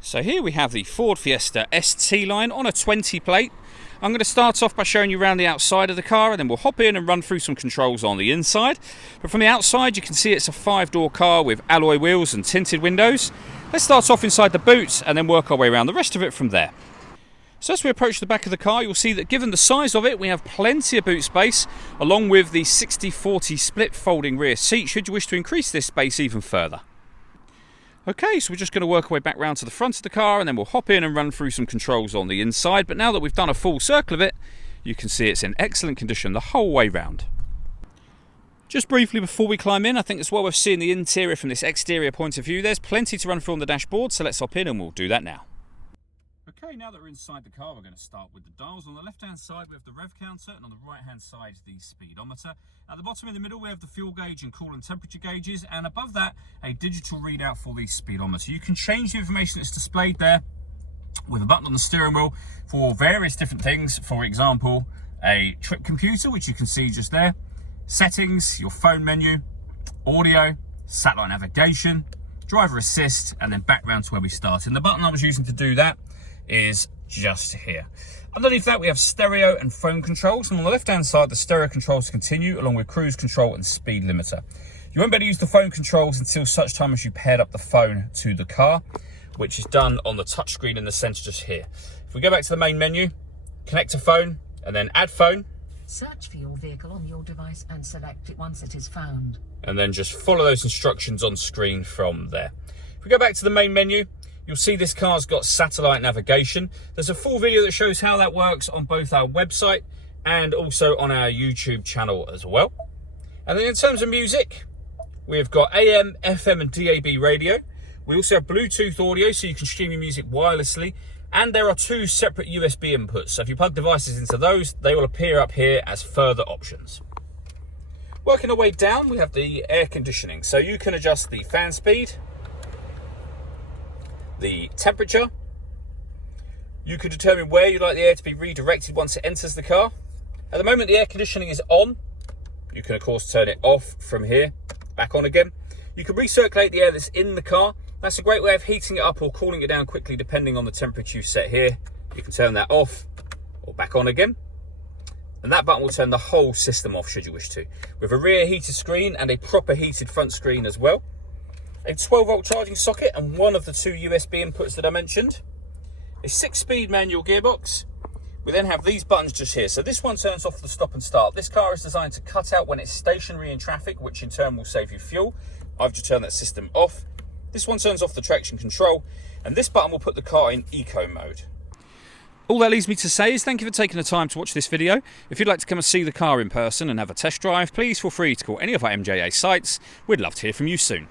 So here we have the Ford Fiesta ST line on a 20 plate. I'm going to start off by showing you around the outside of the car, and then we'll hop in and run through some controls on the inside. But from the outside you can see it's a 5-door car with alloy wheels and tinted windows. Let's start off inside the boot and then work our way around the rest of it from there. So as we approach the back of the car, you'll see that given the size of it, we have plenty of boot space, along with the 60-40 split folding rear seat should you wish to increase this space even further. Okay, so we're just going to work our way back round to the front of the car, and then we'll hop in and run through some controls on the inside. But now that we've done a full circle of it, you can see it's in excellent condition the whole way round. Just briefly before we climb in, I think it's well worth seeing the interior from this exterior point of view. There's plenty to run through on the dashboard, so let's hop in and we'll do that now. Okay, now that we're inside the car, we're going to start with the dials. On the left-hand side, we have the rev counter, and on the right-hand side, the speedometer. At the bottom in the middle, we have the fuel gauge and coolant temperature gauges, and above that, a digital readout for the speedometer. You can change the information that's displayed there with a button on the steering wheel for various different things. For example, a trip computer, which you can see just there, settings, your phone menu, audio, satellite navigation, driver assist, and then back round to where we started. And the button I was using to do that is just here. Underneath that we have stereo and phone controls, and on the left hand side the stereo controls continue along with cruise control and speed limiter. You won't be able to use the phone controls until such time as you paired up the phone to the car, which is done on the touchscreen in the center just here. If we go back to the main menu, connect to phone and then add phone, search for your vehicle on your device and select it once it is found, and then just follow those instructions on screen from there. If we go back to the main menu, you'll see this car's got satellite navigation. There's a full video that shows how that works on both our website and also on our YouTube channel as well. And then in terms of music, we've got AM, FM and DAB radio. We also have Bluetooth audio, so you can stream your music wirelessly. And there are 2 separate USB inputs. So if you plug devices into those, they will appear up here as further options. Working our way down, we have the air conditioning. So you can adjust the fan speed, the temperature. You can determine where you'd like the air to be redirected once it enters the car. At the moment the air conditioning is on. You can of course turn it off from here, back on again. You can recirculate the air that's in the car. That's a great way of heating it up or cooling it down quickly depending on the temperature you set here. You can turn that off or back on again. And that button will turn the whole system off should you wish to. With a rear heated screen and a proper heated front screen as well. A 12-volt charging socket and one of the 2 USB inputs that I mentioned. A 6-speed manual gearbox. We then have these buttons just here. So this one turns off the stop and start. This car is designed to cut out when it's stationary in traffic, which in turn will save you fuel. I've just turned that system off. This one turns off the traction control, and this button will put the car in eco mode. All that leaves me to say is thank you for taking the time to watch this video. If you'd like to come and see the car in person and have a test drive, please feel free to call any of our MJA sites. We'd love to hear from you soon.